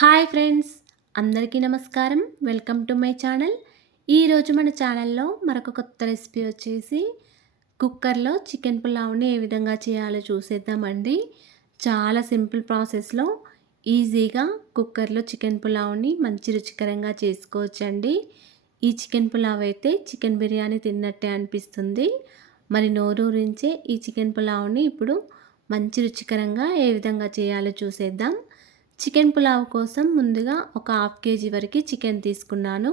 Hi friends అందరికీ నమస్కారం. Welcome to my channel. ఈరోజు మన ఛానల్లో మరొక కొత్త రెసిపీ వచ్చేసి కుక్కర్లో చికెన్ పులావ్ని ఏ విధంగా చేయాలో చూసేద్దామండి. చాలా సింపుల్ ప్రాసెస్లో ఈజీగా కుక్కర్లో చికెన్ పులావ్ని మంచి రుచికరంగా చేసుకోవచ్చండి. ఈ చికెన్ పులావ్ అయితే చికెన్ బిర్యానీ తిన్నట్టే అనిపిస్తుంది. మరి నోరూరించే ఈ చికెన్ పులావ్ని ఇప్పుడు మంచి రుచికరంగా ఏ విధంగా చేయాలో చూసేద్దాం. చికెన్ పులావ్ కోసం ముందుగా ఒక హాఫ్ కేజీ వరకు చికెన్ తీసుకున్నాను.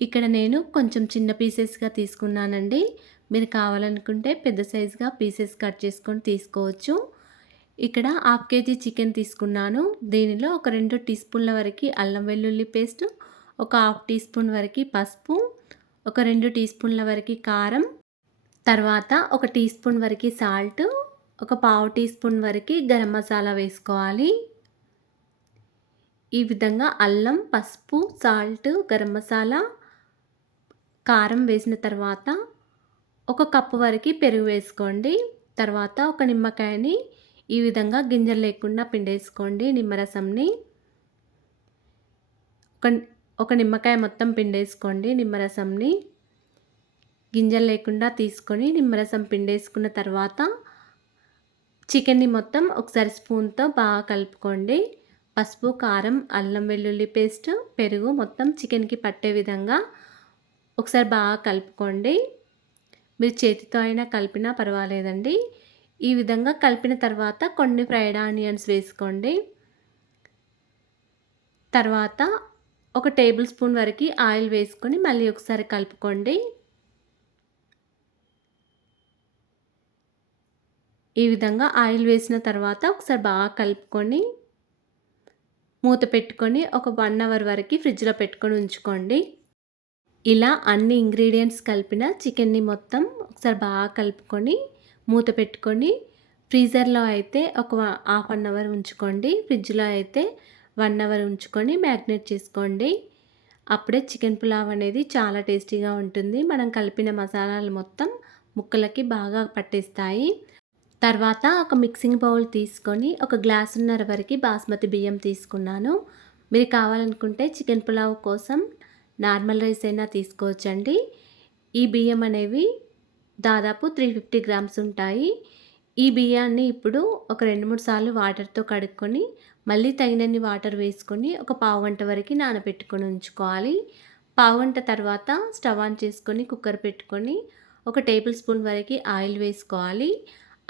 ఇక్కడ నేను కొంచెం చిన్న పీసెస్గా తీసుకున్నానండి. మీరు కావాలనుకుంటే పెద్ద సైజుగా పీసెస్ కట్ చేసుకొని తీసుకోవచ్చు. ఇక్కడ హాఫ్ కేజీ చికెన్ తీసుకున్నాను. దీనిలో ఒక రెండు టీ స్పూన్ల వరకు అల్లం వెల్లుల్లి పేస్ట్ ఒక హాఫ్ టీ స్పూన్ వరకు పసుపు ఒక రెండు టీ స్పూన్ల వరకు కారం తర్వాత ఒక టీ స్పూన్ వరకు సాల్ట్ ఒక పావు టీ స్పూన్ వరకు గరం మసాలా వేసుకోవాలి. ఈ విధంగా అల్లం పసుపు సాల్ట్ గరం మసాలా కారం వేసిన తర్వాత ఒక కప్పు వరకు పెరుగు వేసుకోండి. తర్వాత ఒక నిమ్మకాయని ఈ విధంగా గింజలు లేకుండా పిండేసుకోండి నిమ్మరసంని. ఒక ఒక నిమ్మకాయ మొత్తం పిండేసుకోండి నిమ్మరసంని. గింజలు లేకుండా తీసుకొని నిమ్మరసం పిండేసుకున్న తర్వాత చికెన్ని మొత్తం ఒకసారి స్పూన్తో బాగా కలుపుకోండి. పసుపు కారం అల్లం వెల్లుల్లి పేస్ట్ పెరుగు మొత్తం చికెన్కి పట్టే విధంగా ఒకసారి బాగా కలుపుకోండి. మీరు చేతితో అయినా కలిపినా పర్వాలేదండి. ఈ విధంగా కలిపిన తర్వాత కొన్ని ఫ్రైడ్ ఆనియన్స్ వేసుకోండి. తర్వాత ఒక టేబుల్ స్పూన్ వరకు ఆయిల్ వేసుకొని మళ్ళీ ఒకసారి కలుపుకోండి. ఈ విధంగా ఆయిల్ వేసిన తర్వాత ఒకసారి బాగా కలుపుకొని మూత పెట్టుకొని ఒక వన్ అవర్ వరకు ఫ్రిడ్జ్లో పెట్టుకొని ఉంచుకోండి. ఇలా అన్ని ఇంగ్రీడియంట్స్ కలిపిన చికెన్ని మొత్తం ఒకసారి బాగా కలుపుకొని మూత పెట్టుకొని ఫ్రీజర్లో అయితే ఒక హాఫ్ అన్ అవర్ ఉంచుకోండి. ఫ్రిడ్జ్లో అయితే వన్ అవర్ ఉంచుకొని మ్యాగ్నేట్ చేసుకోండి. అప్పుడే చికెన్ పులావ్ అనేది చాలా టేస్టీగా ఉంటుంది. మనం కలిపిన మసాలాలు మొత్తం ముక్కలకి బాగా పట్టేస్తాయి. తర్వాత ఒక మిక్సింగ్ బౌల్ తీసుకొని ఒక గ్లాసున్నర వరకు బాస్మతి బియ్యం తీసుకున్నాను. మీరు కావాలనుకుంటే చికెన్ పులావ్ కోసం నార్మల్ రైస్ అయినా తీసుకోవచ్చండి. ఈ బియ్యం అనేవి దాదాపు త్రీ ఫిఫ్టీ గ్రామ్స్ ఉంటాయి. ఈ బియ్యాన్ని ఇప్పుడు ఒక రెండు మూడు సార్లు వాటర్తో కడుక్కొని మళ్ళీ తగినన్ని వాటర్ వేసుకొని ఒక పావు గంట వరకు నానబెట్టుకొని ఉంచుకోవాలి. పావు గంట తర్వాత స్టవ్ ఆన్ చేసుకొని కుక్కర్ పెట్టుకొని ఒక టేబుల్ స్పూన్ వరకు ఆయిల్ వేసుకోవాలి.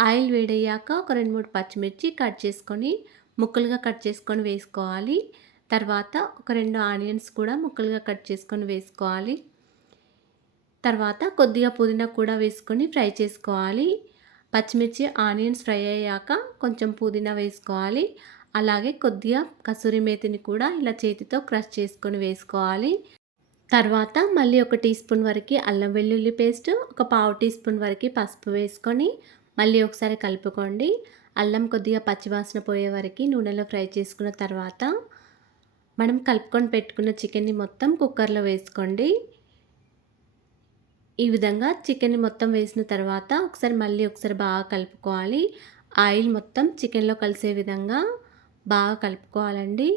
ఆయిల్ వేడయ్యాక ఒక రెండు మూడు పచ్చిమిర్చి కట్ చేసుకొని ముక్కలుగా కట్ చేసుకొని వేసుకోవాలి. తర్వాత ఒక రెండు ఆనియన్స్ కూడా ముక్కలుగా కట్ చేసుకొని వేసుకోవాలి. తర్వాత కొద్దిగా పుదీనా కూడా వేసుకొని ఫ్రై చేసుకోవాలి. పచ్చిమిర్చి ఆనియన్స్ ఫ్రై అయ్యాక కొంచెం పుదీనా వేసుకోవాలి. అలాగే కొద్దిగా కసూరి మేతిని కూడా ఇలా చేతితో క్రష్ చేసుకొని వేసుకోవాలి. తర్వాత మళ్ళీ ఒక టీ స్పూన్ వరకు అల్లం వెల్లుల్లి పేస్ట్ ఒక పావు టీ స్పూన్ వరకు పసుపు వేసుకొని మళ్ళీ ఒకసారి కలుపుకోండి. అల్లం కొద్దిగా పచ్చివాసన పోయే వరకు నూనెలో ఫ్రై చేసుకున్న తర్వాత మనం కలుపుకొని పెట్టుకున్న చికెన్ని మొత్తం కుక్కర్లో వేసుకోండి. ఈ విధంగా చికెన్ని మొత్తం వేసిన తర్వాత ఒకసారి మళ్ళీ ఒకసారి బాగా కలుపుకోవాలి. ఆయిల్ మొత్తం చికెన్లో కలిసే విధంగా బాగా కలుపుకోవాలండి.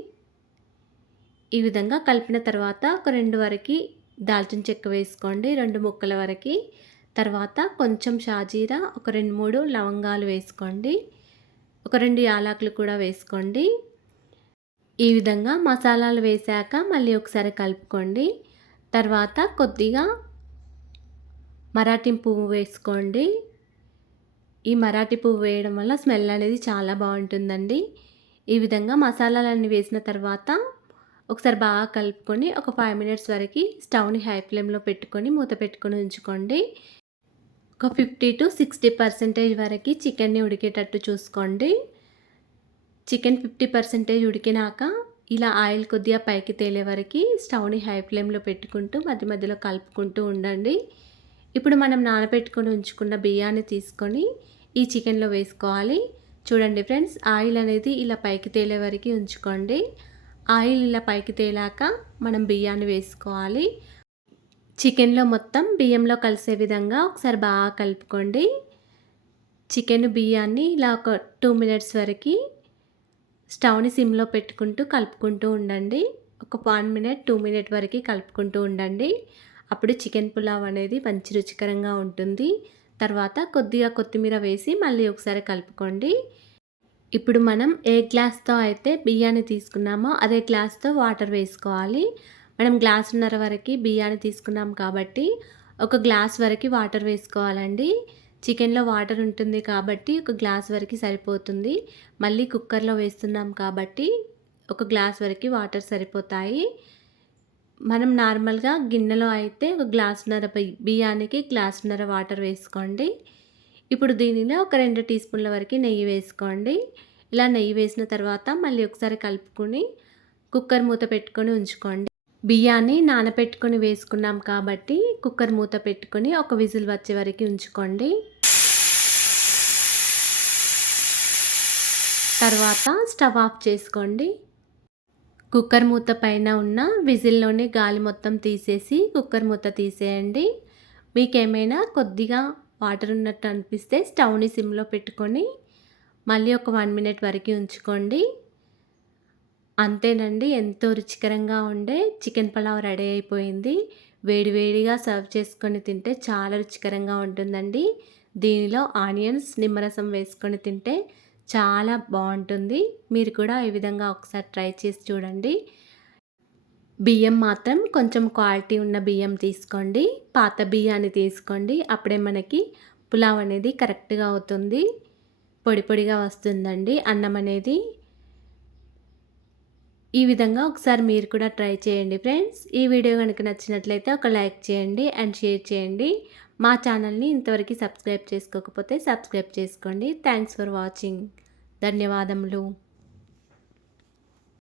ఈ విధంగా కలిపిన తర్వాత ఒక రెండు వరకు దాల్చిన చెక్క వేసుకోండి. రెండు ముక్కల వరకు తర్వాత కొంచెం షాజీరా ఒక రెండు మూడు లవంగాలు వేసుకోండి. ఒక రెండు యాలకులు కూడా వేసుకోండి. ఈ విధంగా మసాలాలు వేసాక మళ్ళీ ఒకసారి కలుపుకోండి. తర్వాత కొద్దిగా మరాఠీ పువ్వు వేసుకోండి. ఈ మరాఠీ పువ్వు వేయడం వల్ల స్మెల్ అనేది చాలా బాగుంటుందండి. ఈ విధంగా మసాలాలన్నీ వేసిన తర్వాత ఒకసారి బాగా కలుపుకొని ఒక ఫైవ్ మినిట్స్ వరకు స్టవ్ని హై ఫ్లేమ్లో పెట్టుకొని మూత పెట్టుకొని ఉంచుకోండి. ఒక ఫిఫ్టీ టు సిక్స్టీ పర్సెంటేజ్ వరకు చికెన్ని ఉడికేటట్టు చూసుకోండి. చికెన్ ఫిఫ్టీ పర్సెంటేజ్ ఉడికినాక ఇలా ఆయిల్ కొద్దిగా పైకి తేలే వరకు స్టవ్ని హై ఫ్లేమ్లో పెట్టుకుంటూ మధ్య మధ్యలో కలుపుకుంటూ ఉండండి. ఇప్పుడు మనం నానబెట్టుకొని ఉంచుకున్న బియ్యాన్ని తీసుకొని ఈ చికెన్లో వేసుకోవాలి. చూడండి ఫ్రెండ్స్ ఆయిల్ అనేది ఇలా పైకి తేలే వరకు ఉంచుకోండి. ఆయిల్ ఇలా పైకి తేలాక మనం బియ్యాన్ని వేసుకోవాలి. చికెన్లో మొత్తం బియ్యంలో కలిసే విధంగా ఒకసారి బాగా కలుపుకోండి. చికెన్ బియ్యాన్ని ఇలా ఒక టూ మినిట్స్ వరకు స్టవ్ని సిమ్లో పెట్టుకుంటూ కలుపుకుంటూ ఉండండి. ఒక వన్ మినిట్ టూ మినిట్ వరకు కలుపుకుంటూ ఉండండి. అప్పుడు చికెన్ పులావ్ అనేది మంచి రుచికరంగా ఉంటుంది. తర్వాత కొద్దిగా కొత్తిమీర వేసి మళ్ళీ ఒకసారి కలుపుకోండి. ఇప్పుడు మనం ఏ గ్లాస్తో అయితే బియ్యాన్ని తీసుకున్నామో అదే గ్లాస్తో వాటర్ వేసుకోవాలి. మనం గ్లాసున్నర వరకు బియ్యాన్ని తీసుకున్నాం కాబట్టి ఒక గ్లాస్ వరకు వాటర్ వేసుకోవాలండి. చికెన్లో వాటర్ ఉంటుంది కాబట్టి ఒక గ్లాస్ వరకు సరిపోతుంది. మళ్ళీ కుక్కర్లో వేస్తున్నాం కాబట్టి ఒక గ్లాస్ వరకు వాటర్ సరిపోతాయి. మనం నార్మల్గా గిన్నెలో అయితే ఒక గ్లాసున్నర బియ్యానికి గ్లాసున్నర వాటర్ వేసుకోండి. ఇప్పుడు దీనిలో ఒక రెండు టీ స్పూన్ల వరకు నెయ్యి వేసుకోండి. ఇలా నెయ్యి వేసిన తర్వాత మళ్ళీ ఒకసారి కలుపుకొని కుక్కర్ మూత పెట్టుకొని ఉంచుకోండి. బియ్యాన్ని నానబెట్టుకొని వేసుకున్నాం కాబట్టి కుక్కర్ మూత పెట్టుకొని ఒక విజిల్ వచ్చే వరకు ఉంచుకోండి. తర్వాత స్టవ్ ఆఫ్ చేసుకోండి. కుక్కర్ మూత పైన ఉన్న విజిల్లోనే గాలి మొత్తం తీసేసి కుక్కర్ మూత తీసేయండి. మీకు ఏమైనా కొద్దిగా వాటర్ ఉన్నట్టు అనిపిస్తే స్టవ్ని సిమ్లో పెట్టుకొని మళ్ళీ ఒక వన్ మినిట్ వరకు ఉంచుకోండి. అంతేనండి ఎంతో రుచికరంగా ఉండే చికెన్ పలావ్ రెడీ అయిపోయింది. వేడివేడిగా సర్వ్ చేసుకొని తింటే చాలా రుచికరంగా ఉంటుందండి. దీనిలో ఆనియన్స్ నిమ్మరసం వేసుకొని తింటే చాలా బాగుంటుంది. మీరు కూడా ఈ విధంగా ఒకసారి ట్రై చేసి చూడండి. బియ్యం మాత్రం కొంచెం క్వాలిటీ ఉన్న బియ్యం తీసుకోండి. పాత బియ్యాన్ని తీసుకోండి. అప్పుడే మనకి పులావ్ అనేది కరెక్ట్గా అవుతుంది. పొడి పొడిగా వస్తుందండి. అన్నం అనేది ఈ విధంగా ఒకసారి మీరు కూడా ట్రై చేయండి ఫ్రెండ్స్. ఈ వీడియో కనుక నచ్చినట్లయితే ఒక లైక్ చేయండి అండ్ షేర్ చేయండి. మా ఛానల్ని ఇంతవరకు సబ్స్క్రైబ్ చేసుకోకపోతే సబ్స్క్రైబ్ చేసుకోండి. Thanks for watching. ధన్యవాదములు.